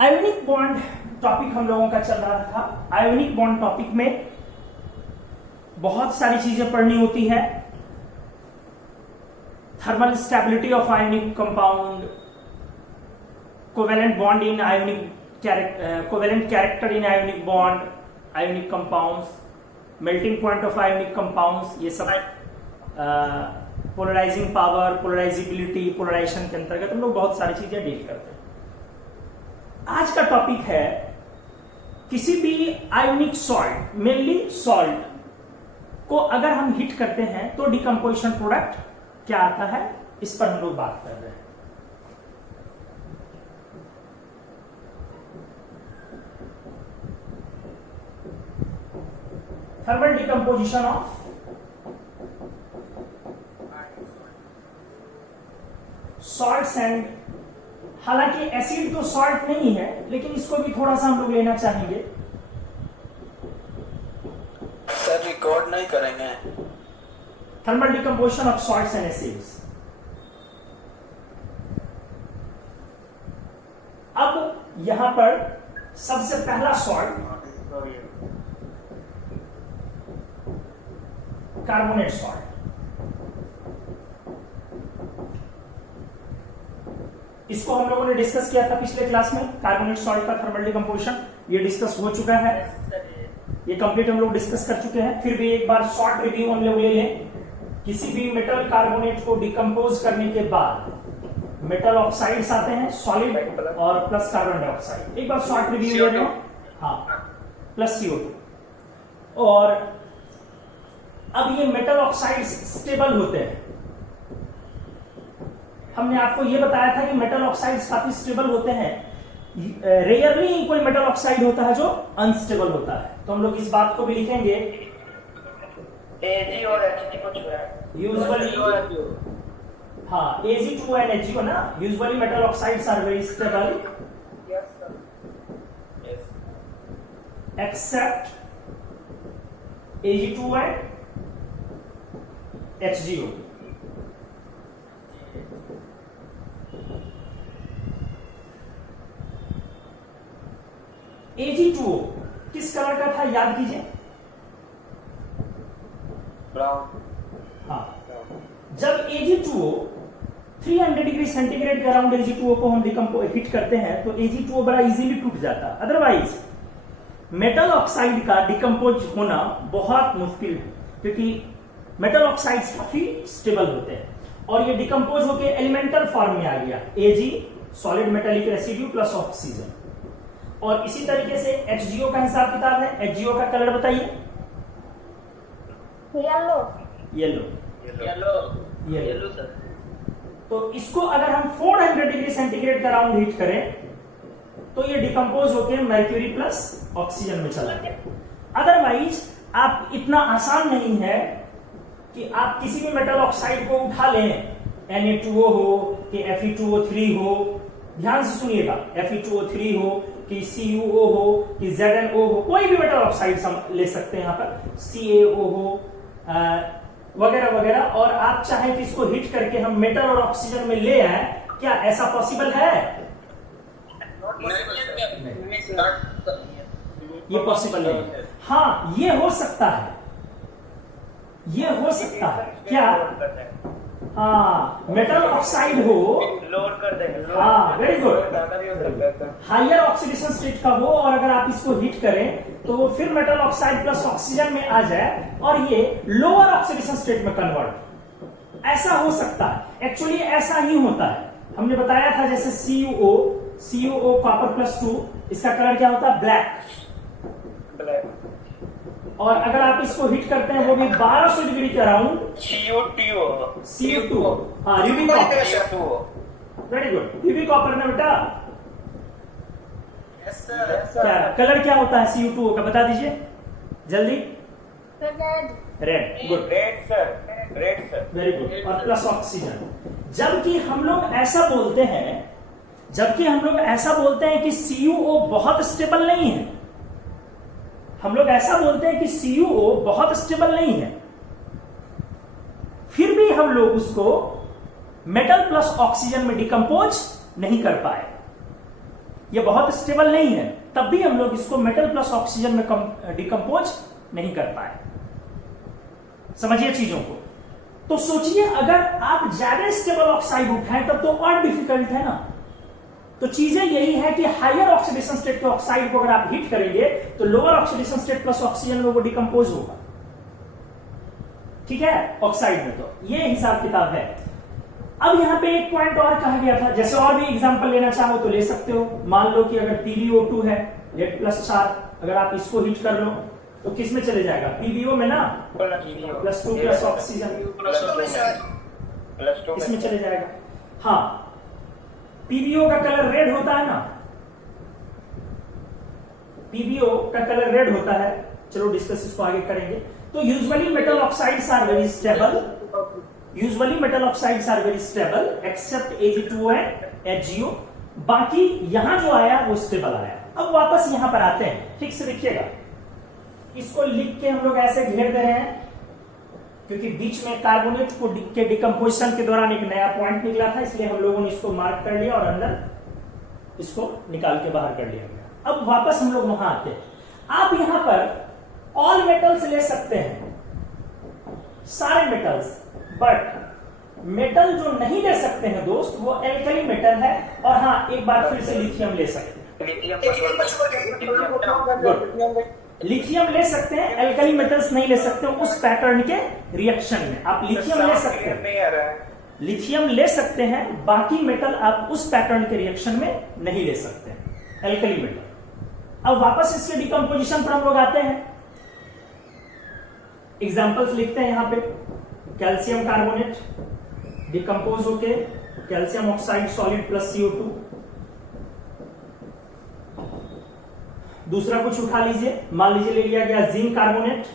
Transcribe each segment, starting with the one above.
Ionic bond topic हम लोगों का चल रहा था। आयोनिक बॉन्ड टॉपिक में बहुत सारी चीजें पढ़नी होती है। Thermal stability of ionic compound, covalent bond in ionic covalent character in ionic bond, ionic compounds, melting point of ionic compounds, ये सब पोलराइजिंग पावर, पोलराइजिबिलिटी, पोलराइजेशन के अंतर्गत हम लोग बहुत सारी चीजें डील करते हैं। आज का टॉपिक है किसी भी आयोनिक सॉल्ट, मेनली सॉल्ट को अगर हम हीट करते हैं तो डिकम्पोजिशन प्रोडक्ट क्या आता है, इस पर हम लोग बात कर रहे हैं। Thermal decomposition of salts and, हालांकि एसिड तो सॉल्ट नहीं है लेकिन इसको भी थोड़ा सा हम लोग लेना चाहेंगे। सर रिकॉर्ड नहीं करेंगे। Thermal decomposition of salts and acids. अब यहां पर सबसे पहला सॉल्ट कार्बोनेट सॉल्ट। इसको हम लोगों ने डिस्कस किया था पिछले क्लास में, कार्बोनेट सॉल्ट का थर्मल डिकम्पोजिशन, ये डिस्कस हो चुका है, ये कंप्लीट हम लोग डिस्कस कर चुके हैं। फिर भी एक बार शॉर्ट रिव्यू हम लोग ले लें। किसी भी मेटल कार्बोनेट को डिकम्पोज करने के बाद मेटल ऑक्साइड्स आते हैं, सॉलिड और प्लस कार्बन डाइऑक्साइड। एक बार शॉर्ट रिव्यू ले रहे हो, हाँ, प्लस CO2। और अब ये मेटल ऑक्साइड्स स्टेबल होते हैं। हमने आपको ये बताया था कि मेटल ऑक्साइड्स काफी स्टेबल होते हैं। रेयरली कोई मेटल ऑक्साइड होता है जो अनस्टेबल होता है, तो हम लोग इस बात को भी लिखेंगे। Ag और Hg को छोड़ा यूजुअली, हाँ, Ag2 and Hg ना, usually metal oxides are very stable except Ag2 and HgO। Ag2O किस कलर का था, याद कीजिए। ब्राउन। हाँ, जब Ag2O 300 डिग्री सेंटीग्रेड के अराउंड Ag2O को हम हीट करते हैं तो Ag2O बड़ा इजीली टूट जाता है। अदरवाइज मेटल ऑक्साइड का डिकम्पोज होना बहुत मुश्किल है, क्योंकि मेटल ऑक्साइड्स काफी स्टेबल होते हैं और ये डिकम्पोज होके एलिमेंटल फॉर्म में आ गया, Ag solid metallic residue plus oxygen. और इसी तरीके से HgO का हिसाब किताब है। HgO का कलर बताइए। Yellow. Yellow, yellow yellow sir. तो इसको अगर हम 400 डिग्री सेंटीग्रेड के अराउंड हीट करें तो ये डिकम्पोज होकर मर्क्यूरी प्लस ऑक्सीजन में चला गया। अदरवाइज आप इतना आसान नहीं है कि आप किसी भी मेटल ऑक्साइड को उठा लें, Na2O हो कि Fe2O3 हो, ध्यान से सुनिएगा, Fe2O3 हो कि CuO हो कि ZnO हो, कोई भी मेटल ऑक्साइड हम ले सकते हैं यहाँ पर, CaO हो वगैरह वगैरह, और आप चाहें कि इसको हीट करके हम मेटल और ऑक्सीजन में ले आए, क्या ऐसा पॉसिबल है? ये पॉसिबल नहीं है। हाँ, ये हो सकता है, ये हो सकता है। क्या? हाँ, मेटल ऑक्साइड हो, लोअर कर देंगे। हाँ, very good, higher oxidation state का हो, और अगर आप इसको हीट करें तो वो फिर मेटल ऑक्साइड प्लस ऑक्सीजन में आ जाए और ये लोअर ऑक्सीडेशन स्टेट में कन्वर्ट, ऐसा हो सकता है। एक्चुअली ऐसा ही होता है, हमने बताया था। जैसे CuO कॉपर प्लस 2, इसका कलर क्या होता है? ब्लैक। और अगर आप इसको हीट करते हैं वो भी 1200 डिग्री के अराउंड, CO2, हाँ, Ruby copper, very good, Ruby copper में बेटा क्या कलर क्या होता है CuO का, बता दीजिए जल्दी। Red, good, red sir, very good, और प्लस ऑक्सीजन। जबकि हम लोग ऐसा बोलते हैं कि CuO बहुत स्टेबल नहीं है, हम लोग ऐसा बोलते हैं कि CuO बहुत स्टेबल नहीं है, फिर भी हम लोग उसको मेटल प्लस ऑक्सीजन में डिकम्पोज नहीं कर पाए। ये बहुत स्टेबल नहीं है, तब भी हम लोग इसको मेटल प्लस ऑक्सीजन में डिकम्पोज नहीं कर पाए। समझिए चीजों को। तो सोचिए अगर आप ज्यादा स्टेबल ऑक्साइड उठाएं तब तो और डिफिकल्ट है ना। तो चीजें यही है कि हायर ऑक्सीडेशन स्टेट के ऑक्साइड को अगर आप हीट करेंगे तो lower oxidation state plus oxygen में वो डिकम्पोज होगा, ठीक है, ऑक्साइड में। तो ये हिसाब किताब है। अब यहां पे एक पॉइंट और कहा गया था, जैसे और भी एग्जांपल लेना चाहो तो ले सकते हो। मान लो कि अगर PbO2 है Z+4, अगर आप इसको हीट कर लो तो किस में चले जाएगा, PbO में ना, +2 प्लस ऑक्सीजन इसमें चले जाएगा। हाँ, PbO का कलर रेड होता है ना, PbO का कलर रेड होता है। चलो डिस्कस इसको आगे करेंगे। तो usually metal oxides are very stable, except Ag2O and HgO। बाकी यहां जो आया वो स्टेबल आया। अब वापस यहां पर आते हैं, ठीक से देखिएगा। इसको लिख के हम लोग ऐसे घेर दे रहे हैं क्योंकि बीच में कार्बोनेट को के डिकम्पोजिशन के दौरान एक नया पॉइंट निकला था, इसलिए हम लोगों ने इसको मार्क कर लिया और अंदर इसको निकाल के बाहर कर लिया गया। अब वापस हम लोग वहां आते हैं। आप यहां पर ऑल मेटल्स ले सकते हैं, सारे मेटल्स, बट मेटल जो नहीं ले सकते हैं दोस्त वो एल्कली मेटल है। और हाँ, एक बार फिर से लिथियम ले सकते हैं, लिथियम ले सकते हैं, एल्कली मेटल्स नहीं ले सकते उस पैटर्न के रिएक्शन में। आप लिथियम ले सकते हैं, लिथियम ले सकते हैं, बाकी मेटल आप उस पैटर्न के रिएक्शन में नहीं ले सकते हैं, एल्कली मेटल। अब वापस इसके डिकम्पोजिशन पर हम लोग आते हैं, एग्जांपल्स लिखते हैं यहां पे। कैल्शियम कार्बोनेट डिकम्पोज होके calcium oxide solid plus CO2। दूसरा कुछ उठा लीजिए, मान लीजिए ले लिया गया जिंक कार्बोनेट,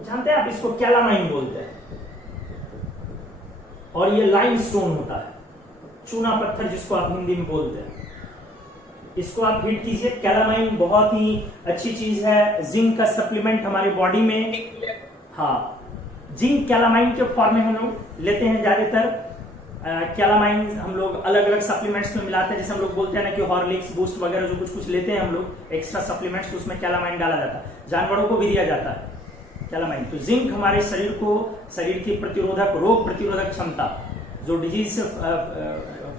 जानते हैं आप इसको कैलामाइन बोलते हैं, और ये लाइमस्टोन होता है, चूना पत्थर जिसको आप हिंदी में बोलते हैं। इसको आप हीट कीजिए। कैलामाइन बहुत ही अच्छी चीज है, जिंक का सप्लीमेंट हमारे बॉडी में। हाँ, जिंक कैलामाइन के फॉर्म में हम लोग लेते हैं ज्यादातर। कैलामाइन हम लोग अलग अलग सप्लीमेंट्स में मिलाते हैं, जैसे हम लोग बोलते हैं ना कि हॉर्लिक्स बूस्ट वगैरह जो कुछ कुछ लेते हैं हम लोग एक्स्ट्रा सप्लीमेंट्स, तो उसमें कैलामाइन डाला जाता है, जानवरों को भी दिया जाता है कैलामाइन। तो जिंक हमारे शरीर को, शरीर की प्रतिरोधक, रोग प्रतिरोधक क्षमता, जो डिजीज से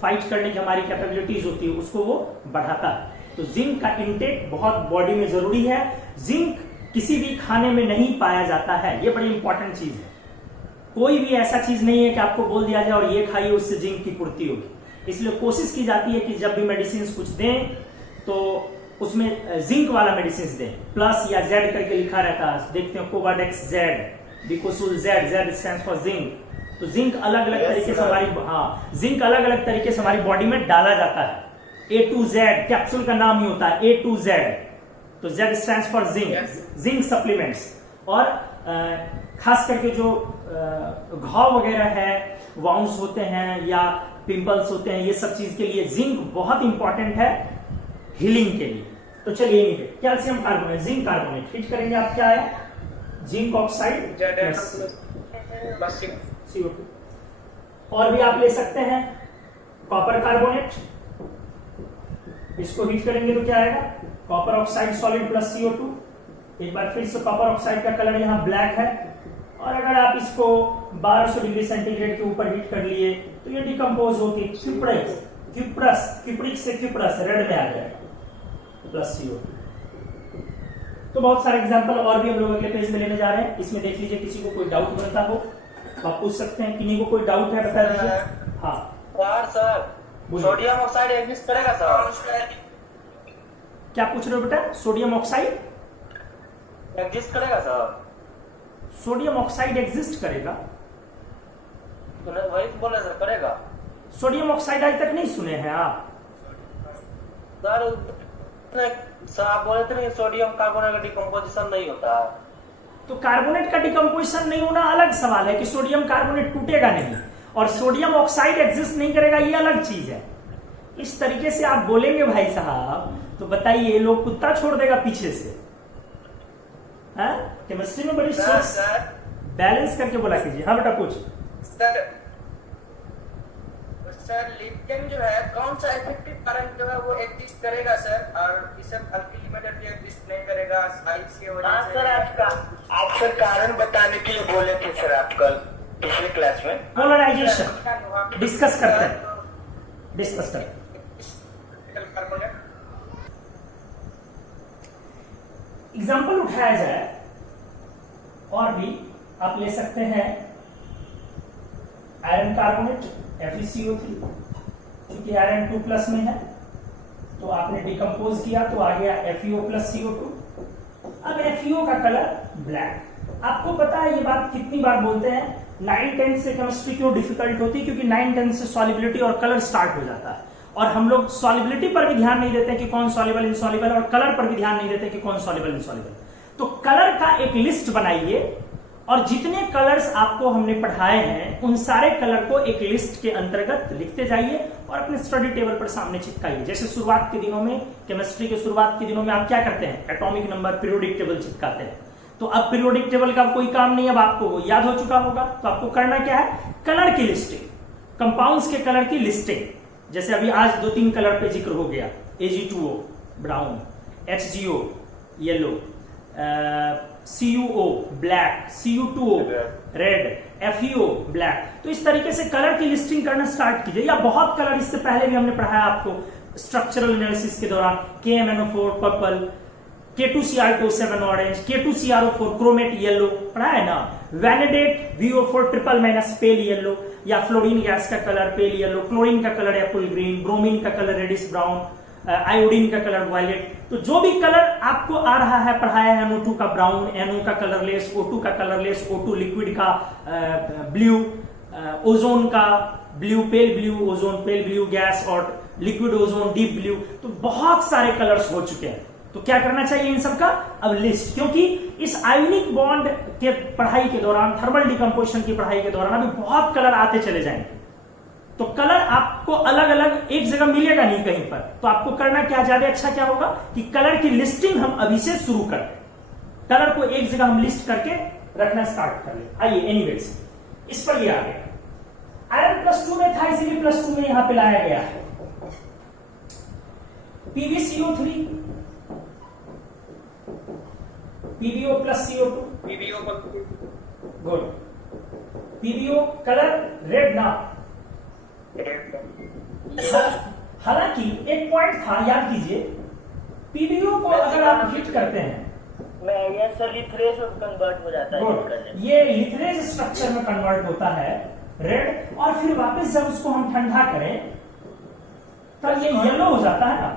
फाइट करने की हमारी कैपेबिलिटीज होती है, उसको वो बढ़ाता है। तो जिंक का इंटेक बहुत बॉडी में जरूरी है। जिंक किसी भी खाने में नहीं पाया जाता है, ये बड़ी इंपॉर्टेंट चीज है। कोई भी ऐसा चीज नहीं है कि आपको बोल दिया जाए और ये खाइए उससे जिंक की पूर्ति होगी। इसलिए कोशिश की जाती है कि जब भी मेडिसिन कुछ दें तो उसमें जिंक वाला मेडिसिन दें, प्लस या जेड करके लिखा रहता है, देखते हैं कोवाडेक्स जेड, डिकोसुल Z, Z stands for zinc. तो जिंक अलग अलग तरीके से हमारी, हाँ, जिंक अलग अलग तरीके से हमारी बॉडी में डाला जाता है। A to Z कैप्सूल का नाम ही होता है, A to Z, तो Z stands for zinc, zinc supplements. और खास करके जो घाव वगैरह है, वाउंड्स होते हैं या पिंपल्स होते हैं, ये सब चीज के लिए जिंक बहुत इंपॉर्टेंट है हीलिंग के लिए। तो चलिए calcium carbonate, zinc carbonate heat करेंगे, आप क्या है, जिंक ऑक्साइड प्लस CO2। और भी आप ले सकते हैं कॉपर कार्बोनेट, इसको हीट करेंगे तो क्या आएगा, copper oxide solid plus CO2। एक बार फिर से कॉपर ऑक्साइड का कलर यहाँ ब्लैक है, और अगर आप इसको 1200 डिग्री सेंटीग्रेड के ऊपर हीट कर लिए तो ये डिकम्पोज होगी क्यूप्रस से क्यूप्रस रेड में आ जाएगा प्लस CO2। तो बहुत सारे एग्जांपल और भी हम लोग अगले पेज में लेने जा रहे हैं। इसमें देख लीजिए, किसी को कोई डाउट बनता हो तो आप पूछ सकते हैं। किन्हीं को कोई डाउट है बता दीजिए। हाँ सर, सोडियम ऑक्साइड एग्जिस्ट करेगा सर? क्या पूछ रहे हो बेटा? सोडियम ऑक्साइड एग्जिस्ट करेगा सर? सोडियम ऑक्साइड एग्जिस्ट करेगा? तो वही बोले सर, करेगा। सोडियम ऑक्साइड आज तक नहीं सुने हैं आप? सर आप बोले थे ना सोडियम कार्बोनेट का डिकम्पोजिशन नहीं होता। तो कार्बोनेट का डिकम्पोजिशन नहीं होना अलग सवाल है कि सोडियम कार्बोनेट टूटेगा नहीं, और सोडियम ऑक्साइड एग्जिस्ट नहीं करेगा, ये अलग चीज है। इस तरीके से आप बोलेंगे भाई साहब तो बताइए लोग कुत्ता छोड़ देगा पीछे से। केमिस्ट्री में बड़ी सोच बैलेंस करके बोला कीजिए। हाँ बेटा पूछ। सर लिथियम जो है कौन सा इफेक्टिव करंट जो है वो एग्जिस्ट करेगा सर, और इसे अल्टीमेटली एग्जिस्ट नहीं करेगा साइज की वजह से। सर आप सर कारण बताने के लिए बोले थे सर आप कल पिछले क्लास में। पोलराइजेशन डिस्कस करते हैं। एग्जाम्पल उठाया जाए और भी आप ले सकते हैं। आयरन कार्बोनेट FeCO3, क्योंकि आयरन 2+ में है तो आपने डिकम्पोज किया तो आ गया FeO + CO2। अब FeO का कलर ब्लैक। आपको पता है ये बात कितनी बार बोलते हैं, 9-10 से केमिस्ट्री क्यों डिफिकल्ट होती है, क्योंकि 9-10 से सॉलिबिलिटी और कलर स्टार्ट हो जाता है और हम लोग सॉलिबिलिटी पर भी ध्यान नहीं देते कि कौन सॉल्युबल इनसॉल्युबल, और कलर पर भी ध्यान नहीं देते कि कौन सॉल्युबल इनसॉल्युबल। तो कलर का एक लिस्ट बनाइए और जितने कलर्स आपको हमने पढ़ाए हैं उन सारे कलर को एक लिस्ट के अंतर्गत लिखते जाइए और अपने स्टडी टेबल पर सामने चिपकाइए। जैसे शुरुआत के दिनों में, केमिस्ट्री के शुरुआत के दिनों में आप क्या करते हैं, एटॉमिक नंबर, पीरियोडिक टेबल चिपकाते हैं। तो अब पीरियोडिक टेबल का कोई काम नहीं, अब आपको वो याद हो चुका होगा। तो आपको करना क्या है, कलर की लिस्टिंग, कंपाउंड्स के कलर की लिस्टिंग। जैसे अभी आज 2-3 कलर पे जिक्र हो गया, Ag2O brown, HgO yellow, CuO black, Cu2O red, FeO black. तो इस तरीके से कलर की लिस्टिंग करना स्टार्ट कीजिए। या बहुत कलर इससे पहले भी हमने पढ़ाया आपको स्ट्रक्चरल एनालिसिस के दौरान, KMNO4 purple, K2Cr27 orange, K2CrO4 chromate yellow, पढ़ा है ना। वैनिडेट VO4 ट्रिपल- पेल येलो, या फ्लोरीन गैस का कलर पेल येलो, क्लोरीन का कलर एप्पल ग्रीन, ब्रोमीन का कलर रेडिश ब्राउन, आयोडीन का कलर वायलेट। तो जो भी कलर आपको आ रहा है पढ़ाया है, NO2 का ब्राउन, NO का कलरलेस, O2 का कलरलेस, O2 लिक्विड का ब्लू, ओजोन का blue pale blue, ozone pale blue gas, और लिक्विड ओजोन डीप ब्लू। तो बहुत सारे कलर्स हो चुके हैं। तो क्या करना चाहिए इन सब का अब लिस्ट, क्योंकि इस आयोनिक बॉन्ड के पढ़ाई के दौरान, थर्मल डिकम्पोजिशन की पढ़ाई के दौरान अभी बहुत कलर आते चले जाएंगे। तो कलर आपको अलग अलग एक जगह मिलेगा नहीं कहीं पर। तो आपको करना क्या, ज्यादा अच्छा क्या होगा कि कलर की लिस्टिंग हम अभी से शुरू करें। कलर को एक जगह हम लिस्ट करके रखना स्टार्ट कर ले। आइए एनीवेज, इस पर ये आ गया। आयरन +2 में था इसीलिए +2 में यहां पे लाया गया है। PbCO3, PbO + CO2, good. PbO colour red ना। हालांकि एक पॉइंट था, याद कीजिए, PbO को अगर आप हीट करते हैं, ये सर लिथरेज में कन्वर्ट हो जाता है। ये लिथरेज स्ट्रक्चर में कन्वर्ट होता है रेड, और फिर वापस जब उसको हम ठंडा करें तब ये येलो हो जाता है ना।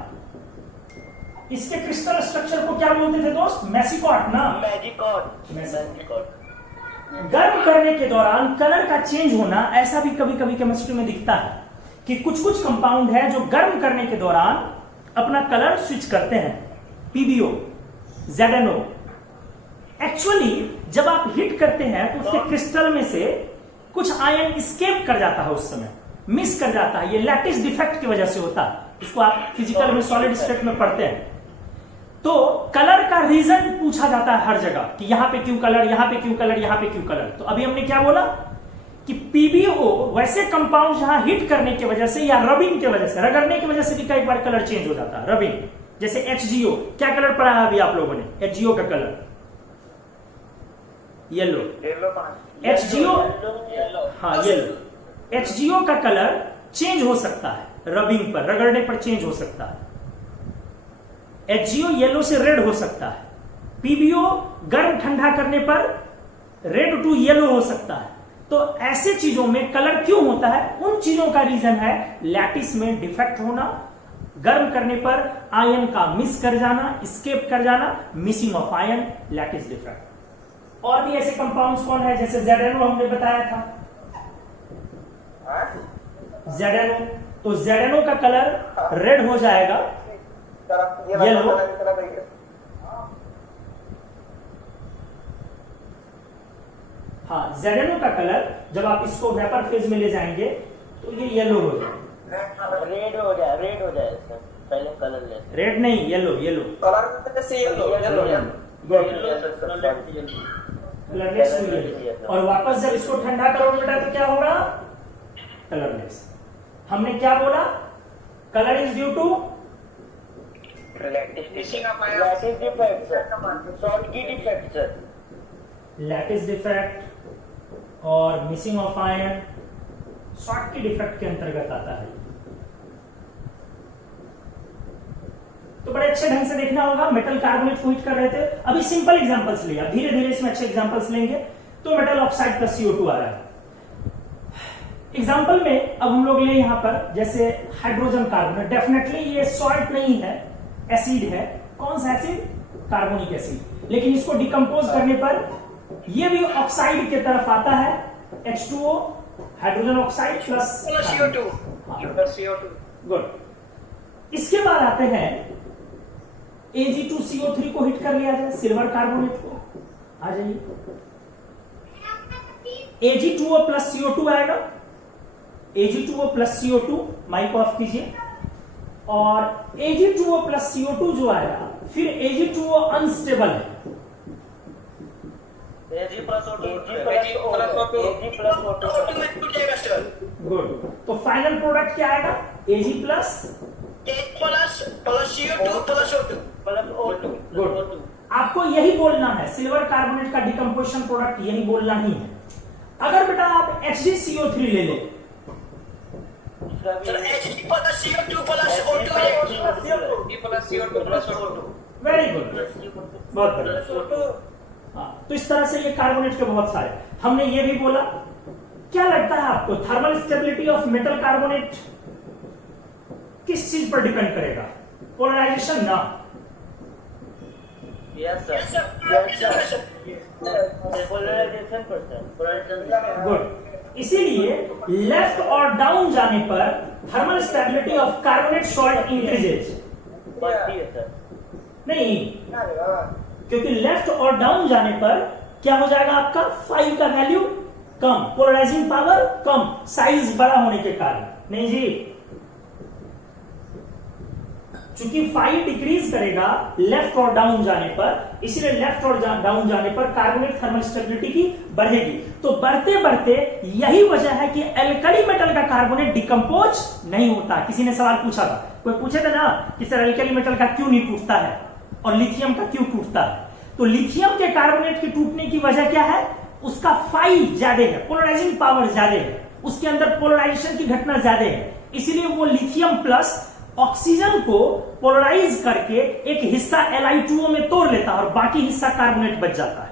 इसके क्रिस्टल स्ट्रक्चर को क्या बोलते थे दोस्त, मैजिकॉट ना। मैजिकॉट। गर्म करने के दौरान कलर का चेंज होना, ऐसा भी कभी कभी केमिस्ट्री में दिखता है कि कुछ कुछ कंपाउंड है जो गर्म करने के दौरान अपना कलर स्विच करते हैं। PbO, ZnO। एक्चुअली जब आप हिट करते हैं तो उसके क्रिस्टल में से कुछ आयन स्केप कर जाता है, उस समय मिस कर जाता है। ये लैटिस डिफेक्ट की वजह से होता है। इसको आप फिजिकल में सॉलिड स्टेट में पढ़ते हैं। तो कलर का रीजन पूछा जाता है हर जगह कि यहां पे क्यों कलर, यहां पे क्यों कलर, यहां पे क्यों कलर। तो अभी हमने क्या बोला कि PbO वैसे कंपाउंड जहां हिट करने की वजह से या रबिंग की वजह से, रगड़ने की वजह से भी कई बार कलर चेंज हो जाता है। रबिंग, जैसे HgO, क्या कलर पढ़ा है अभी आप लोगों ने, HgO का कलर येलो। HgO, हाँ येलो। HgO का कलर चेंज हो सकता है रबिंग पर, रगड़ने पर चेंज हो सकता है। HgO येलो से रेड हो सकता है। PbO गर्म ठंडा करने पर रेड टू येलो हो सकता है। तो ऐसे चीजों में कलर क्यों होता है, उन चीजों का रीजन है लैटिस में डिफेक्ट होना, गर्म करने पर आयन का मिस कर जाना, स्केप कर जाना, missing of ion, lattice defect. और भी ऐसे कंपाउंड्स कौन है, जैसे ZnO हमने बताया था। ZnO, तो ZnO का कलर रेड हो जाएगा, येलो। हाँ, ZnO का कलर जब आप इसको वेपर फेज में ले जाएंगे तो ये येलो हो जाएगा, रेड हो जाए सर, पहले कलर ले। रेड नहीं, येलो, येलो कलरलेस। और वापस जब इसको ठंडा करोगे बेटा तो क्या होगा, कलरलेस। हमने क्या बोला? Colour is due to Missing of ions. Lattice defect sir, salt की डिफेक्ट सर। लैटिस डिफेक्ट और मिसिंग ऑफ आयन शॉर्ट की डिफेक्ट के अंतर्गत आता है। तो बड़े अच्छे ढंग से देखना होगा। मेटल कार्बोनेट को हीट कर रहे थे, अभी सिंपल एग्जांपल्स लिया, धीरे धीरे इसमें अच्छे एग्जांपल्स लेंगे। तो मेटल ऑक्साइड प्लस CO2 आ रहा है एग्जांपल में। अब हम लोग ले यहां पर जैसे हाइड्रोजन कार्बोनेट, डेफिनेटली ये सॉल्ट नहीं है, एसिड है। कौन सा एसिड? Carbonic acid. लेकिन इसको डिकम्पोज करने पर ये भी ऑक्साइड की तरफ आता है, H2O hydrogen oxide plus CO2. Plus CO2. Good. इसके बाद आते हैं Ag2CO3 को हिट कर लिया जाए, सिल्वर कार्बोनेट को। आ जाइए, Ag2O प्लस CO2 आएगा, Ag2O plus CO2, mic off कीजिए। और Ag2O प्लस CO2 जो आएगा, फिर Ag2O अनस्टेबल है, Ag plus O2. Ag plus O2. O2 में टूट जाएगा सर। गुड। तो फाइनल प्रोडक्ट क्या आएगा? Ag प्लस एक plus CO2 plus O2। Plus O2. Good. आपको यही बोलना है, सिल्वर कार्बोनेट का डिकम्पोजिशन प्रोडक्ट यही बोलना ही है। अगर बेटा आप HgCO3 ले लें, sir Hg plus CO2 plus O2 है। E plus CO2 plus O2. Very good, बहुत बढ़िया। हाँ, तो इस तरह से ये कार्बोनेट के बहुत सारे। हमने ये भी बोला, क्या लगता है आपको thermal stability of metal carbonate किस चीज पर डिपेंड करेगा? पोलराइजेशन ना? Yes sir. Yes sir। Polarization पर sir. गुड। इसीलिए लेफ्ट और डाउन जाने पर thermal stability of carbonate salt increases. बढ़ती है सर. नहीं, क्योंकि लेफ्ट और डाउन जाने पर क्या हो जाएगा? आपका फाई का वैल्यू कम, पोलराइजिंग पावर कम, साइज बड़ा होने के कारण। नहीं जी, चूंकि फाई डिक्रीज करेगा लेफ्ट और डाउन जाने पर, इसीलिए लेफ्ट और डाउन जाने पर कार्बोनेट थर्मल स्टेबिलिटी की बढ़ेगी। तो बढ़ते बढ़ते यही वजह है कि एल्कली मेटल का कार्बोनेट डिकम्पोज नहीं होता। किसी ने सवाल पूछा था, कोई पूछे थे ना कि सर एल्कली मेटल का क्यों नहीं टूटता है और लिथियम का क्यों टूटता है? तो लिथियम के कार्बोनेट के टूटने की वजह क्या है? उसका फाई ज्यादा है, पोलराइजिंग पावर ज्यादा है, उसके अंदर पोलराइजेशन की घटना ज्यादा है, इसीलिए वो लिथियम प्लस ऑक्सीजन को पोलराइज करके एक हिस्सा Li2O में तोड़ लेता है और बाकी हिस्सा कार्बोनेट बच जाता है।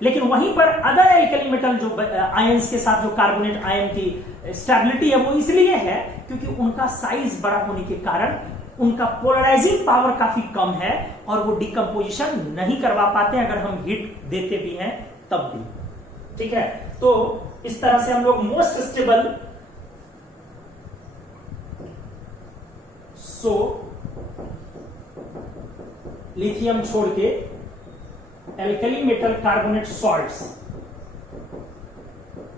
लेकिन वहीं पर अदर एल्कली मेटल जो आयंस के साथ जो कार्बोनेट आयन की स्टेबिलिटी है वो इसलिए है क्योंकि उनका साइज बड़ा होने के कारण उनका पोलराइजिंग पावर काफी कम है और वो डिकम्पोजिशन नहीं करवा पाते अगर हम हीट देते भी हैं तब भी। ठीक है, तो इस तरह से हम लोग मोस्ट स्टेबल लिथियम छोड़ के alkali metal carbonate salts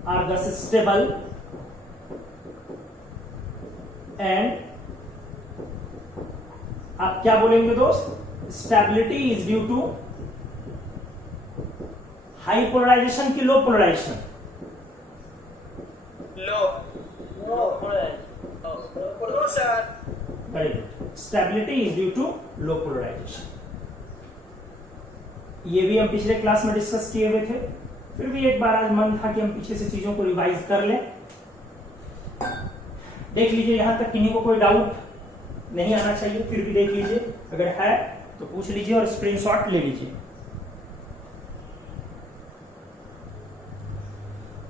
are दस स्टेबल एंड आप क्या बोलेंगे दोस्त? Stability is due to high polarization की low polarization? Low sir. Very good. Stability is due to low polarization. ये भी हम पिछले क्लास में डिस्कस किए हुए थे, फिर भी एक बार आज मन था कि हम पीछे से चीजों को रिवाइज कर लें। देख लीजिए, यहां तक किन्हीं को कोई डाउट नहीं आना चाहिए, फिर भी देख लीजिए, अगर है तो पूछ लीजिए और स्क्रीनशॉट ले लीजिए।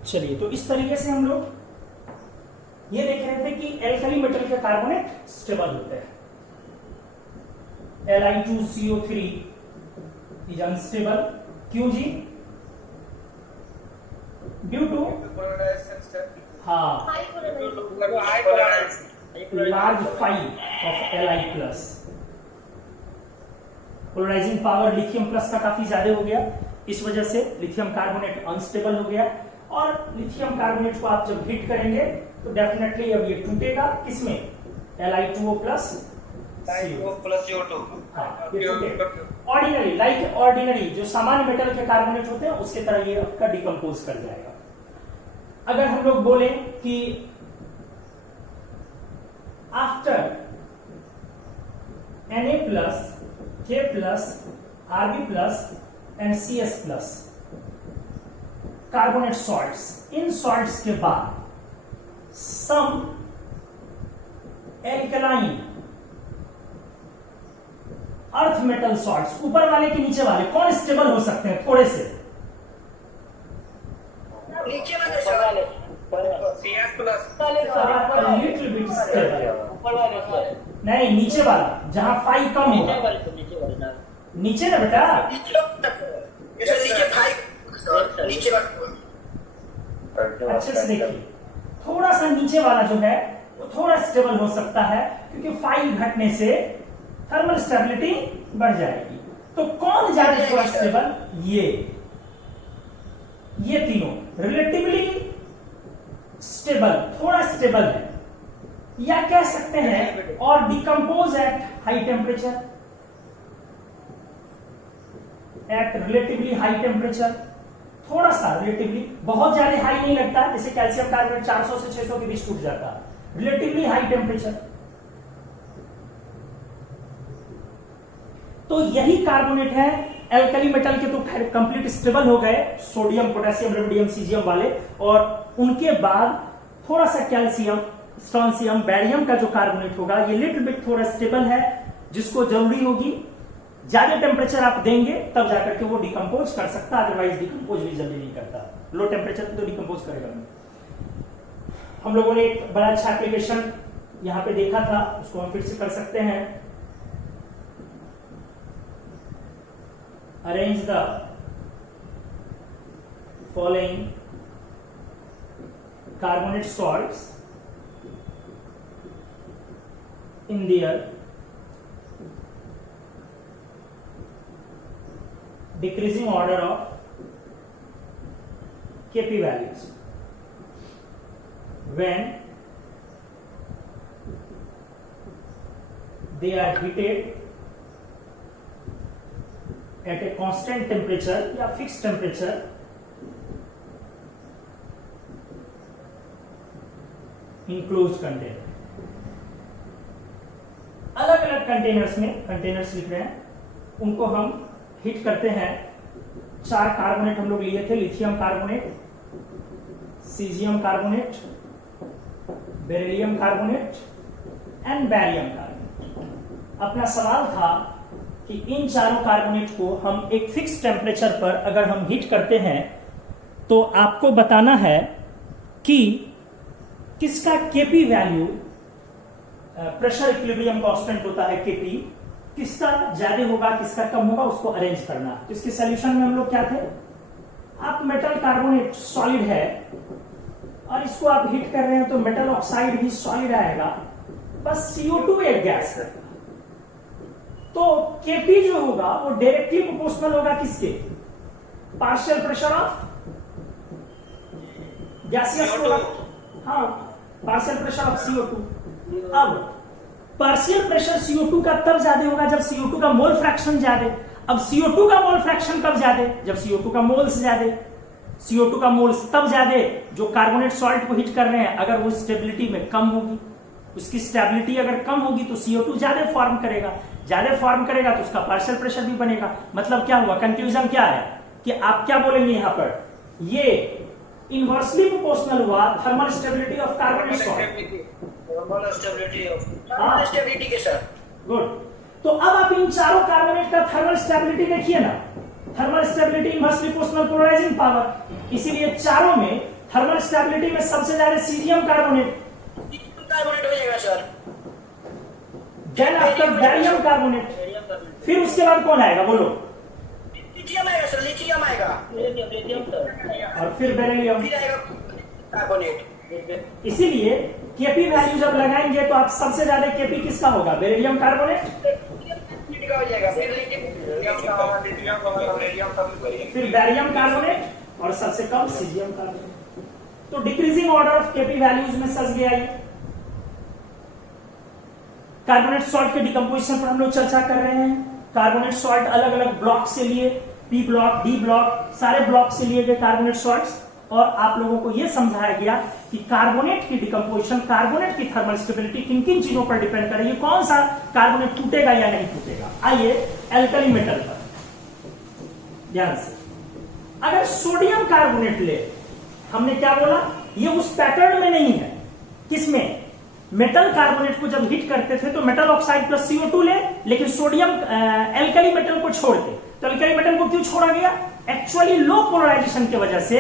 चलिए, तो इस तरीके से हम लोग ये देख रहे थे कि एल्कली मेटल के कार्बोनेट स्टेबल होते हैं। Li2CO3 is unstable. क्यों जी? ड्यू टू हाँ लार्ज फाई of Li plus. Polarising power lithium plus का काफी ज्यादा हो गया, इस वजह से लिथियम कार्बोनेट अनस्टेबल हो गया। और लिथियम कार्बोनेट को आप जब हीट करेंगे तो डेफिनेटली अब ये टूटेगा, किसमें? Li2O plus CO2. Ordinary, like ordinary जो सामान्य मेटल के कार्बोनेट होते हैं उसके तरह ये आपका डिकम्पोज कर जाएगा। अगर हम लोग बोले कि after Na plus, K plus, Rb plus and CS plus carbonate salts, in salts के बाद सम एल्कलाइन अर्थ मेटल सॉल्ट्स, ऊपर वाले के नीचे वाले कौन स्टेबल हो सकते हैं थोड़े से? नीचे वाले sir CS plus little bit stable. ऊपर वाले सर, नहीं, नीचे वाला जहां 5 कम नीचे होगा। वाले सर, नीचे वाले ना। नीचे ना बेटा, नीचे 5 नीचे वाले अच्छे से देखिए, थोड़ा सा नीचे वाला जो है वो थोड़ा स्टेबल हो सकता है, क्योंकि 5 घटने से थर्मल स्टेबिलिटी बढ़ जाएगी। तो कौन ज्यादा थोड़ा स्टेबल? ये तीनों रिलेटिवली स्टेबल, थोड़ा स्टेबल है, या कह सकते हैं और decompose at high temperature, at relatively high temperature. थोड़ा सा रिलेटिवली, बहुत ज्यादा हाई नहीं लगता, जैसे कैल्शियम कार्बोनेट 400 से 600 के बीच टूट जाता है, रिलेटिवली हाई टेम्परेचर। तो यही कार्बोनेट है। एल्कली मेटल के तो कंप्लीट स्टेबल हो गए, सोडियम, पोटेशियम, रुबिडियम, सीजियम वाले, और उनके बाद थोड़ा सा कैल्शियम, स्ट्रोंशियम, बैरियम का जो कार्बोनेट होगा ये लिटिल बिट थोड़ा स्टेबल है, जिसको जरूरी होगी ज्यादा टेम्परेचर आप देंगे तब जाकर के वो डिकम्पोज कर सकता, अदरवाइज डिकम्पोज भी जल्दी नहीं करता। लो टेम्परेचर पे तो डिकम्पोज करेगा नहीं। हम लोगों ने एक बड़ा अच्छा एप्लीकेशन यहां पे देखा था, उसको हम फिर से कर सकते हैं। Arrange the following carbonate salts in their decreasing order of Kp values when they are heated at a constant temperature या fixed temperature इनक्लोज कंटेनर। अलग अलग कंटेनर्स में, कंटेनर्स लिख रहे हैं, उनको हम हीट करते हैं। 4 कार्बोनेट हम लोग लिए थे, lithium carbonate, caesium carbonate, beryllium carbonate and barium carbonate. अपना सवाल था कि इन चारों कार्बोनेट को हम एक फिक्स टेम्परेचर पर अगर हम हीट करते हैं तो आपको बताना है कि किसका KP value, pressure equilibrium constant होता है केपी, किसका ज्यादा होगा किसका कम होगा, उसको अरेंज करना। तो इसके सॉल्यूशन में हम लोग क्या थे, आप मेटल कार्बोनेट सॉलिड है और इसको आप हीट कर रहे हैं तो मेटल ऑक्साइड भी सॉलिड आएगा, बस CO2 एक गैस है। तो केपी जो होगा वो डायरेक्टली प्रोपोर्शनल होगा किसके, partial pressure of gaseous product, हाँ, पार्शियल प्रेशर ऑफ CO2। अब पार्शियल प्रेशर CO2 का तब ज्यादा होगा जब CO2 का मोल फ्रैक्शन ज्यादा। अब CO2 का मोल फ्रैक्शन कब ज्यादा, जब CO2 का मोल्स ज्यादा। CO2 का मोल्स तब ज्यादा जो कार्बोनेट सॉल्ट को हीट कर रहे हैं, अगर वो स्टेबिलिटी में कम होगी, उसकी स्टेबिलिटी अगर कम होगी तो CO2 ज्यादा फॉर्म करेगा, ज्यादा फॉर्म करेगा तो उसका पार्शियल प्रेशर भी बनेगा। मतलब क्या हुआ, कंक्लूजन क्या है कि आप क्या बोलेंगे यहां पर, ये इनवर्सली प्रोपोर्शनल हुआ thermal stability of carbonate salt, stability के सर। गुड। तो अब आप इन चारों कार्बोनेट का थर्मल स्टेबिलिटी देखिए ना, thermal stability inversely proportional polarising power, इसीलिए चारों में थर्मल स्टेबिलिटी में सबसे ज्यादा सीजियम कार्बोनेट कार्बोनेट हो जाएगा sir, then after barium carbonate, फिर उसके बाद कौन आएगा बोलो, लिथियम आएगा सर, लिथियम आएगा, लिथियम सर, और फिर बेरिलियम, फिर आएगा कार्बोनेट। इसीलिए केपी वैल्यू जब लगाएंगे तो आप सबसे ज्यादा केपी किसका होगा, बेरिलियम कार्बोनेट, का हो जाएगा, फिर फिर बैरियम कार्बोनेट और सबसे कम सीजियम कार्बोनेट। तो decreasing order of KP values में सज गया ये। कार्बोनेट सॉल्ट के डिकम्पोजिशन पर हम लोग चर्चा कर रहे हैं। कार्बोनेट सॉल्ट अलग अलग ब्लॉक से लिए, पी ब्लॉक, डी ब्लॉक, सारे ब्लॉक से लिए गए कार्बोनेट सॉल्ट्स, और आप लोगों को यह समझाया गया कि कि कार्बोनेट की डिकम्पोजिशन, कार्बोनेट की थर्मल स्टेबिलिटी किन किन चीजों पर डिपेंड करेगी, कौन सा कार्बोनेट टूटेगा या नहीं टूटेगा। आइए एल्कली मेटल पर ध्यान से, अगर सोडियम कार्बोनेट ले, हमने क्या बोला, ये उस पैटर्न में नहीं है। किसमें? मेटल कार्बोनेट को जब हीट करते थे तो मेटल ऑक्साइड प्लस CO2 ले, लेकिन सोडियम एल्कली मेटल को छोड़ के। तो एल्कली मेटल को क्यों छोड़ा गया? एक्चुअली लो पोलराइजेशन की वजह से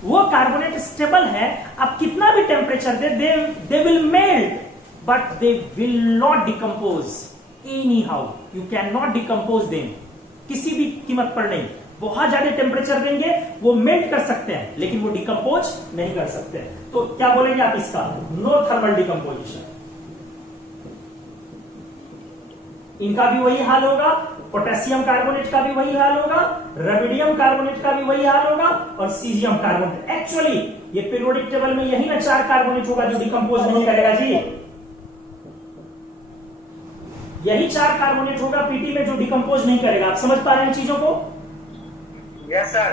वो कार्बोनेट स्टेबल है, आप कितना भी temperature they will melt but they will not decompose any how. You can not decompose them, किसी भी कीमत पर नहीं। बहुत ज्यादा टेम्परेचर देंगे वो मेल्ट कर सकते हैं, लेकिन वो डिकम्पोज नहीं कर सकते। तो क्या बोलेंगे आप इसका? No thermal decomposition. इनका भी वही हाल होगा, पोटेशियम कार्बोनेट का भी वही हाल होगा, रबिडियम कार्बोनेट का भी वही हाल होगा, और सीजियम कार्बोनेट। एक्चुअली ये पीरियोडिक टेबल में यही ना 4 कार्बोनेट होगा जो डिकम्पोज नहीं करेगा जी। यही 4 कार्बोनेट होगा पीटी में जो डिकम्पोज नहीं करेगा। आप समझ पा रहे हैं चीजों को? Yes sir.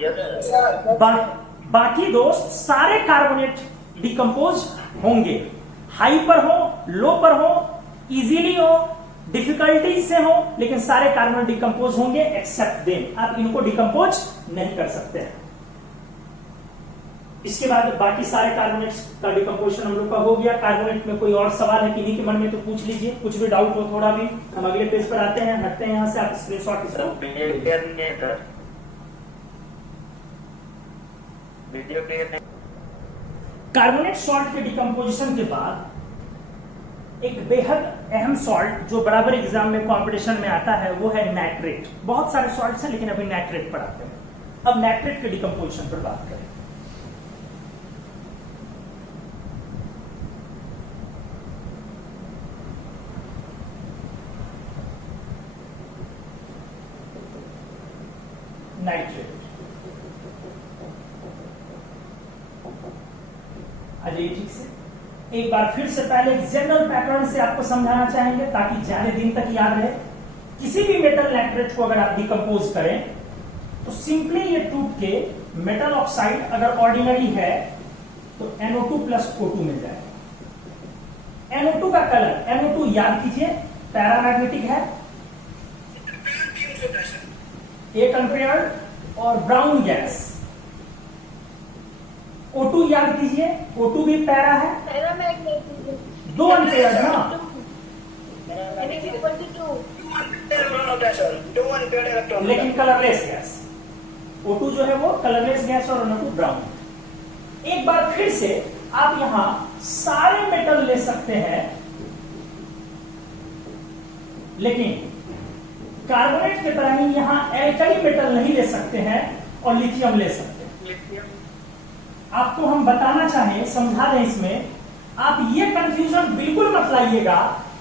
Yes sir. बाकी दोस्त सारे कार्बोनेट डिकम्पोज होंगे, हाई पर हो, लो पर हो, इजीली हो, डिफिकल्टी से हो, लेकिन सारे कार्बोनेट डिकम्पोज होंगे एक्सेप्ट देम। आप इनको डिकम्पोज नहीं कर सकते हैं। इसके बाद बाकी सारे कार्बोनेट्स का डिकम्पोजिशन हम लोग का हो गया। कार्बोनेट में कोई और सवाल है किन्हीं के मन में तो पूछ लीजिए, कुछ भी डाउट हो थोड़ा भी। हम अगले पेज पर आते हैं, हटते हैं यहां से, आप स्क्रीनशॉट वीडियो क्लियर नहीं। कार्बोनेट सॉल्ट के डिकम्पोजिशन के बाद एक बेहद अहम सॉल्ट जो बराबर एग्जाम में कंपटीशन में आता है वो है नाइट्रेट। बहुत सारे सॉल्ट्स हैं लेकिन अभी नाइट्रेट पर आते हैं। अब नाइट्रेट के डिकम्पोजिशन पर बात करें। नाइट्रेट अजय ठीक से एक बार फिर से पहले एक जनरल पैटर्न से आपको समझाना चाहेंगे ताकि ज्यादा दिन तक याद रहे। किसी भी मेटल नाइट्रेट को अगर आप डिकम्पोज करें तो सिंपली ये टूट के मेटल ऑक्साइड अगर ऑर्डिनरी है तो NO2 प्लस O2 मिल जाएगा। NO2 का कलर, NO2 याद कीजिए पैरामैग्नेटिक है, एक अनपेयर्ड और ब्राउन गैस। O2 याद कीजिए, O2 भी पैरा है, दो अनपेयर्ड ना, लेकिन कलरलेस गैस। O2 जो है वो कलरलेस गैस और NO2 ब्राउन। एक बार फिर से आप यहां सारे मेटल ले सकते हैं, लेकिन कार्बोनेट की तरह ही यहां एल्कली मेटल नहीं ले सकते हैं और लिथियम ले सकते हैं। आपको हम बताना चाहें, समझा दें इसमें, आप ये कंफ्यूजन बिल्कुल मत लाइएगा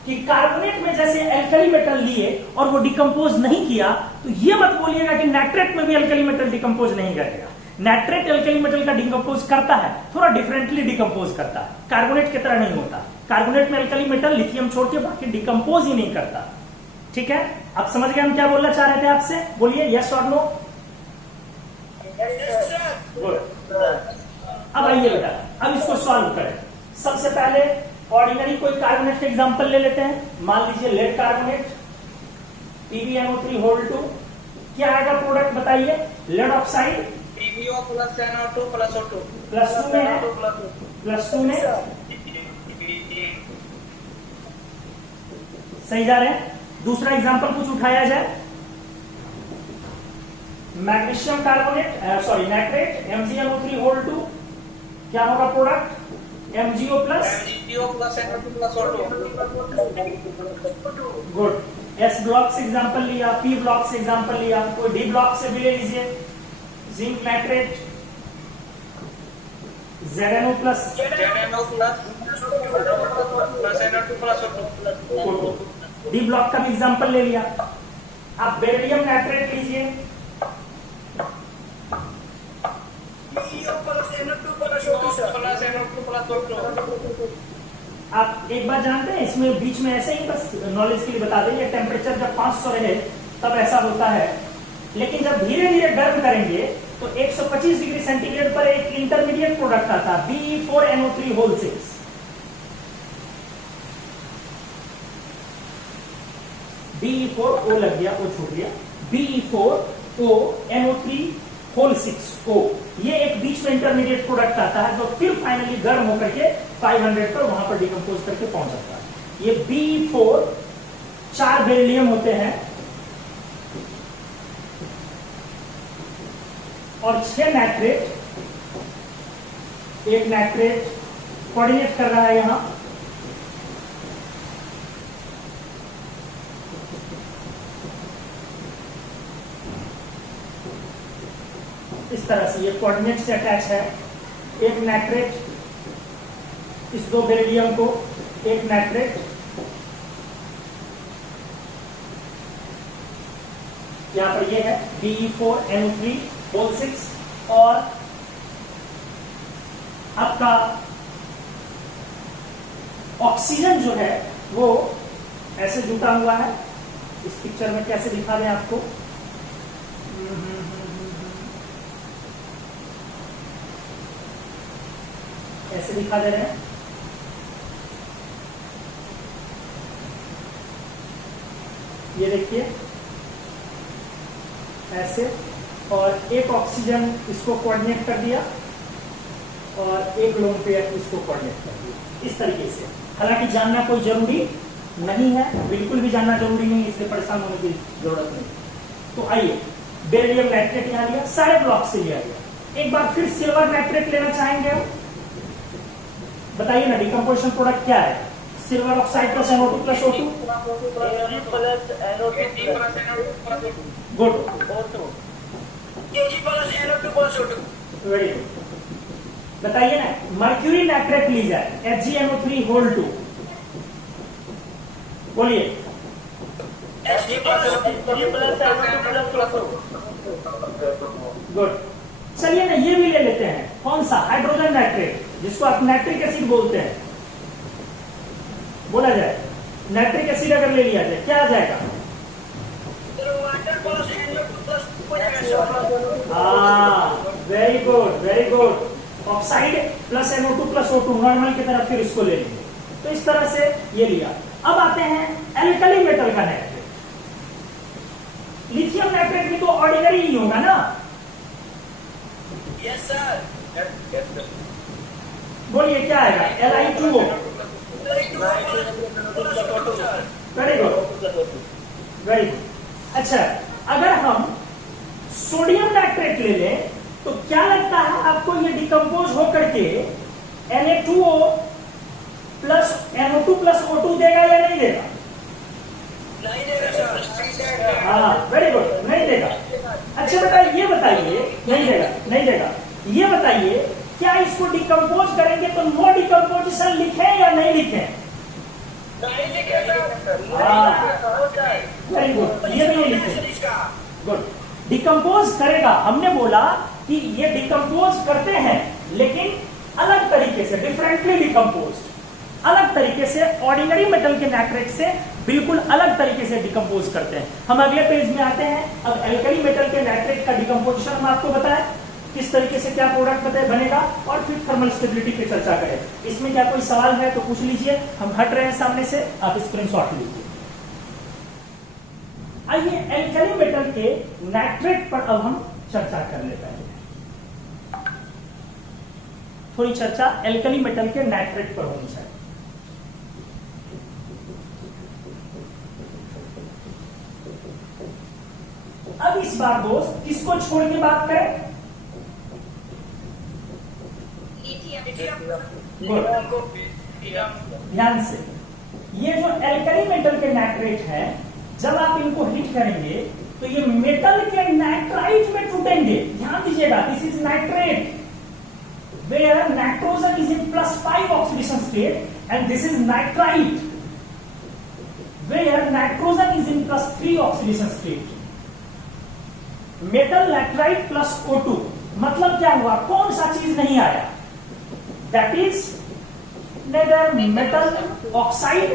कि कार्बोनेट में जैसे एल्कली मेटल लिए और वो डिकम्पोज नहीं किया, तो ये मत बोलिएगा कि नाइट्रेट में भी एल्कली मेटल डिकम्पोज नहीं करेगा। नाइट्रेट एल्कली मेटल का डिकम्पोज करता है, थोड़ा डिफरेंटली डिकम्पोज करता है, कार्बोनेट की तरह नहीं होता। कार्बोनेट में एल्कली मेटल लिथियम छोड़ के बाकी डिकम्पोज ही नहीं करता। ठीक है, आप समझ गए हम क्या बोलना चाह रहे थे आपसे? बोलिए यस और नो। अब आइए बेटा, अब इसको सॉल्व करें। सबसे पहले ऑर्डिनरी कोई कार्बोनेट के एग्जांपल ले लेते हैं। मान लीजिए लेड कार्बोनेट PbNO3(2). क्या आएगा प्रोडक्ट बताइए? Lead oxide PbO plus NO2 plus O2 +2 में है, +2 में सही जा रहे हैं। दूसरा एग्जांपल कुछ उठाया जाए, मैग्नीशियम कार्बोनेट नाइट्रेट MgNO3(2). क्या होगा product? MgO plus NO2 plus O2। Good. S block से एग्जांपल लिया, P ब्लॉक से एग्जांपल लिया, कोई D ब्लॉक से भी ले लीजिए। Zinc nitrate ZnO plus ZnO plus NO2 plus O2। D block का भी एग्जांपल ले लिया। आप बेरिलियम नाइट्रेट लीजिए, प्लस NO2 प्लस O2। आप एक बार जानते हैं इसमें बीच में ऐसे ही बस नॉलेज के लिए बता देंगे, टेम्परेचर जब 500 रहे तब ऐसा होता है, लेकिन जब धीरे धीरे गर्म करेंगे तो 125 डिग्री सेंटीग्रेड पर एक इंटरमीडिएट प्रोडक्ट आता है BE4NO3 होल 6। BE4O लग गया, वो छूट गया, BE4ONO3 होल 6O, ये एक बीच में इंटरमीडिएट प्रोडक्ट आता है जो फिर फाइनली गर्म होकर के 500 पर वहां पर डिकम्पोज करके पहुंच जाता है। ये BE4 4 बेरिलियम होते हैं और 6 नाइट्रेट, एक नाइट्रेट कोऑर्डिनेट कर रहा है यहां, इस तरह से ये कोऑर्डिनेट से अटैच है। एक नाइट्रेट इस 2 बेरिलियम को, एक नाइट्रेट यहां पर ये है BE4NO3 होल 6 और आपका ऑक्सीजन जो है वो ऐसे जुटा हुआ है। इस पिक्चर में कैसे दिखा दें आपको, ऐसे दिखा दे रहे हैं। ये देखिए ऐसे, और एक ऑक्सीजन इसको कोऑर्डिनेट कर दिया और एक लोन पेयर इसको कोऑर्डिनेट कर दिया, इस तरीके से। हालांकि जानना कोई जरूरी नहीं है, बिल्कुल भी जानना जरूरी नहीं, इससे परेशान होने की जरूरत नहीं। तो आइए, बेरिलियम नाइट्रेट यहां लिया, सारे ब्लॉक से लिया गया। एक बार फिर सिल्वर नाइट्रेट लेना चाहेंगे आप, बताइए ना डिकम्पोजिशन प्रोडक्ट क्या है? Silver oxide plus NO2 plus O2, good, very good. बताइए ना, मर्क्यूरी नाइट्रेट ली जाए HgNO3 होल 2, बोलिए। गुड, चलिए ना ये भी ले लेते हैं, कौन सा? हाइड्रोजन नाइट्रेट, जिसको आप नाइट्रिक एसिड बोलते हैं, बोला जाए। नाइट्रिक एसिड अगर ले लिया जाए क्या आ जाएगा? Very good, very good. Oxide plus NO2 plus O2 normal की तरफ फिर इसको ले लेंगे। तो इस तरह से ये लिया। अब आते हैं एल्कली मेटल का नाइट्रेट। लिथियम नाइट्रेट भी तो ऑर्डिनरी ही होगा ना? Yes sir. बोलिए क्या आएगा? Li2O। Very good, very good. अच्छा, अगर हम सोडियम नाइट्रेट ले लें तो क्या लगता है आपको ये डिकम्पोज होकर के Na2O plus NO2 plus O2 देगा या नहीं देगा? नहीं देगा सर। हाँ, वेरी गुड, नहीं देगा। अच्छा बेटा ये बताइए, नहीं देगा, नहीं देगा। ये बताइए क्या इसको डिकम्पोज करेंगे तो नो डिकम्पोजिशन लिखें या नहीं लिखें? वेरी गुड, ये भी नहीं लिखें। गुड, डिकम्पोज करेगा। हमने बोला कि ये डिकम्पोज करते हैं लेकिन अलग तरीके से, डिफरेंटली डिकम्पोज, अलग तरीके से, ऑर्डिनरी मेटल के नाइट्रेट से बिल्कुल अलग तरीके से डिकम्पोज करते हैं। हम अगले पेज में आते हैं। अब एल्कली मेटल के नाइट्रेट का डिकम्पोजिशन हम आपको बताएं, किस तरीके से क्या प्रोडक्ट बनेगा, और फिर थर्मल स्टेबिलिटी की चर्चा करें। इसमें क्या कोई सवाल है तो पूछ लीजिए, हम हट रहे हैं सामने से, आप स्क्रीनशॉट लीजिए। आइए एल्कली मेटल के नाइट्रेट पर अब हम चर्चा कर लेते हैं। थोड़ी चर्चा एल्कली मेटल के नाइट्रेट पर होनी चाहिए। अब इस बार दोस्त किसको छोड़ के बात करें? ध्यान से, ये जो एल्कली मेटल के नाइट्रेट है, जब आप इनको हिट करेंगे तो ये मेटल के नाइट्राइट में टूटेंगे। ध्यान दीजिएगा, this is nitrate where nitrogen is in +5 oxidation state and this is nitrite where nitrogen is in +3 oxidation state. Metal nitrite plus O2 मतलब क्या हुआ? कौन सा चीज नहीं आया? That is neither metal oxide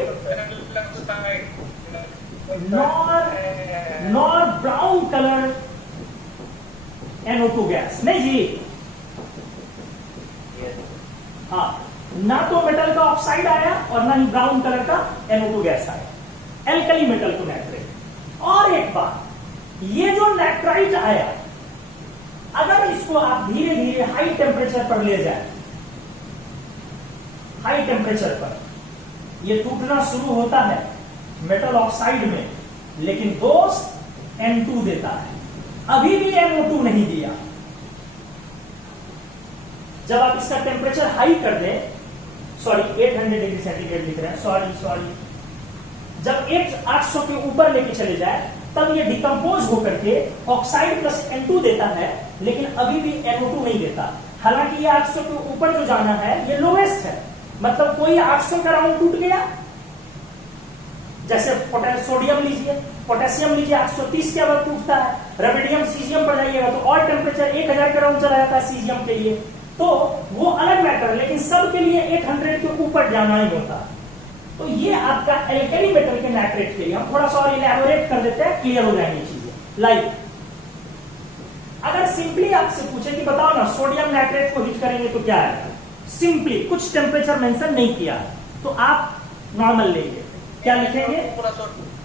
nor brown color NO2 gas, नहीं जी? हाँ, ना तो मेटल का ऑक्साइड आया और ना ही ब्राउन कलर का NO2 गैस आया, एल्कली मेटल टू नाइट्रेट। और एक बात, ये जो नाइट्राइट आया, अगर इसको आप धीरे धीरे हाई टेम्परेचर पर ले जाए, हाई टेम्परेचर पर ये टूटना शुरू होता है मेटल ऑक्साइड में, लेकिन दोस्त N2 देता है, अभी भी NO2 नहीं दिया। जब आप इसका टेम्परेचर हाई कर दें, सॉरी 800 डिग्री सेंटीग्रेड लिख रहे हैं, सॉरी, जब 800 के ऊपर लेके चले जाए, तब ये डिकम्पोज होकर के ऑक्साइड प्लस N2 देता है, लेकिन अभी भी NO2 नहीं देता। हालांकि ये 800 के ऊपर जो जाना है ये लोवेस्ट है, मतलब कोई 800 का राउंड टूट गया, जैसे सोडियम लीजिए, पोटेशियम लीजिए, 830 के बाद टूटता है। रेबिडियम सीजियम पर जाइएगा तो और टेम्परेचर 1000 का राउंड चला जाता है सीजियम के लिए, तो वो अलग मैटर है, लेकिन सब के लिए 800 के ऊपर जाना ही होता है। तो ये आपका एल्कली मेटल के नाइट्रेट के लिए हम थोड़ा सा और इलैबोरेट कर देते हैं, क्लियर हो जाएंगी चीजें। लाइक अगर सिंपली आपसे पूछे कि बताओ ना सोडियम नाइट्रेट को हीट करेंगे तो क्या आएगा, सिंपली कुछ टेम्परेचर मेंशन नहीं किया, तो आप नॉर्मल लेंगे, क्या लिखेंगे?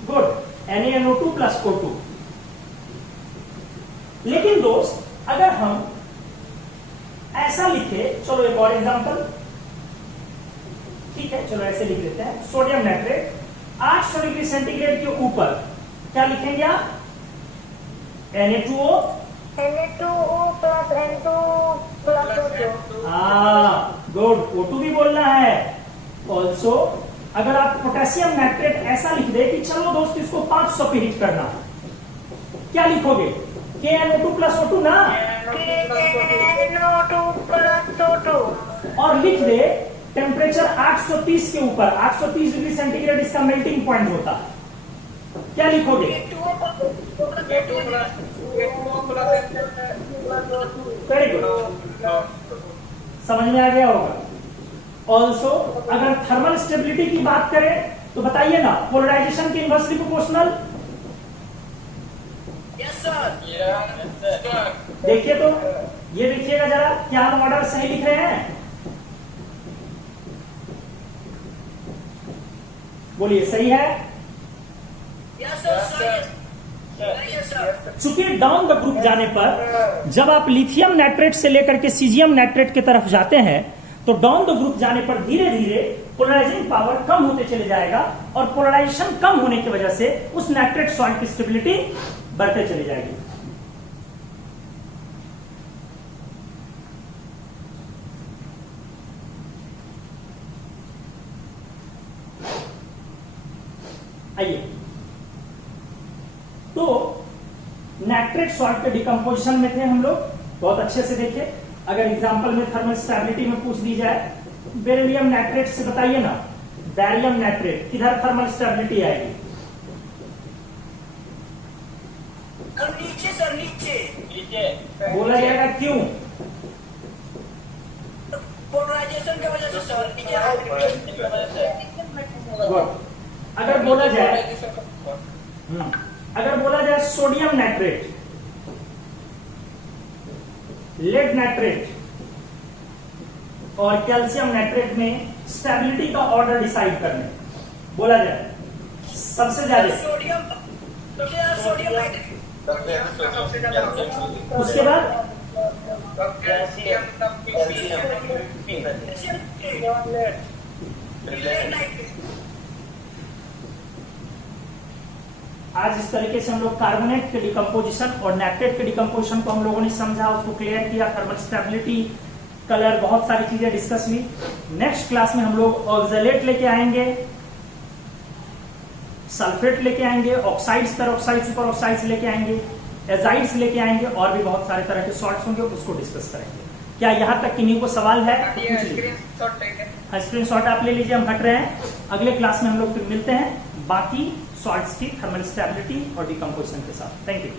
Good, NaNO2 plus O2। लेकिन दोस्त अगर हम ऐसा लिखे, चलो एक और एग्जांपल, ठीक है, चलो ऐसे लिख लेते हैं, सोडियम नाइट्रेट 800 डिग्री सेंटीग्रेड के ऊपर क्या लिखेंगे आप? Na2O plus N2 plus O2। Good, O2 भी बोलना है। ऑल्सो अगर आप पोटेशियम नाइट्रेट ऐसा लिख दे कि चलो दोस्त इसको 500 पे हीट करना, क्या लिखोगे? KNO2 प्लस O2 ना, KNO2 प्लस O2। और लिख दे टेम्परेचर 830 के ऊपर, 830 डिग्री सेंटीग्रेड इसका मेल्टिंग पॉइंट होता है, क्या लिखोगे? वेरी गुड, समझ में आ गया होगा। ऑल्सो अगर थर्मल स्टेबिलिटी की बात करें तो बताइए ना, पोलराइजेशन के इनवर्सली प्रोपोर्शनल। देखिए तो ये देखिएगा जरा, क्या हम ऑर्डर सही लिख रहे हैं? बोलिए, सही है? चूंकि डाउन द ग्रुप जाने पर जब आप लिथियम नाइट्रेट से लेकर के सीजियम नाइट्रेट की तरफ जाते हैं, तो डाउन द ग्रुप जाने पर धीरे धीरे पोलराइजिंग पावर कम होते चले जाएगा, और पोलराइजेशन कम होने की वजह से उस नाइट्रेट सॉल्ट की स्टेबिलिटी बढ़ते चली जाएगी। आइए, तो नाइट्रेट सॉल्ट के डिकम्पोजिशन में थे हम लोग, बहुत अच्छे से देखे। अगर एग्जांपल में थर्मल स्टेबिलिटी में पूछ दी जाए, बेरिलियम नाइट्रेट से बताइए ना, बैरियम नाइट्रेट किधर थर्मल स्टेबिलिटी आएगी? नीचे सर, नीचे बोला जाएगा क्यों? पोलराइजेशन की वजह से सर, अगर बोला जाए अगर बोला जाए सोडियम नाइट्रेट, लेड नाइट्रेट और कैल्शियम नाइट्रेट में स्टेबिलिटी का ऑर्डर डिसाइड करने, बोला जाए सबसे ज्यादा, सोडियम नाइट्रेट, उसके बाद आज इस तरीके से हम लोग कार्बोनेट के डिकम्पोजिशन और नाइट्रेट के डिकम्पोजिशन को हम लोगों ने समझा, उसको क्लियर किया, थर्मल स्टेबिलिटी, कलर, बहुत सारी चीजें डिस्कस हुई। नेक्स्ट क्लास में हम लोग ऑक्सलेट लेके आएंगे, सल्फेट लेके आएंगे, ऑक्साइड्स, पेरोक्साइड्स, सुपर ऑक्साइड्स लेके आएंगे, एजाइड्स लेके आएंगे, और भी बहुत सारे तरह के सॉल्ट्स होंगे, उसको डिस्कस करेंगे। क्या यहाँ तक किन्हीं को सवाल है? स्क्रीनशॉट आप ले लीजिए, हम हट रहे हैं। अगले क्लास में हम लोग फिर मिलते हैं बाकी सॉल्ट्स की थर्मल स्टेबिलिटी और डिकम्पोजिशन के साथ। Thank you.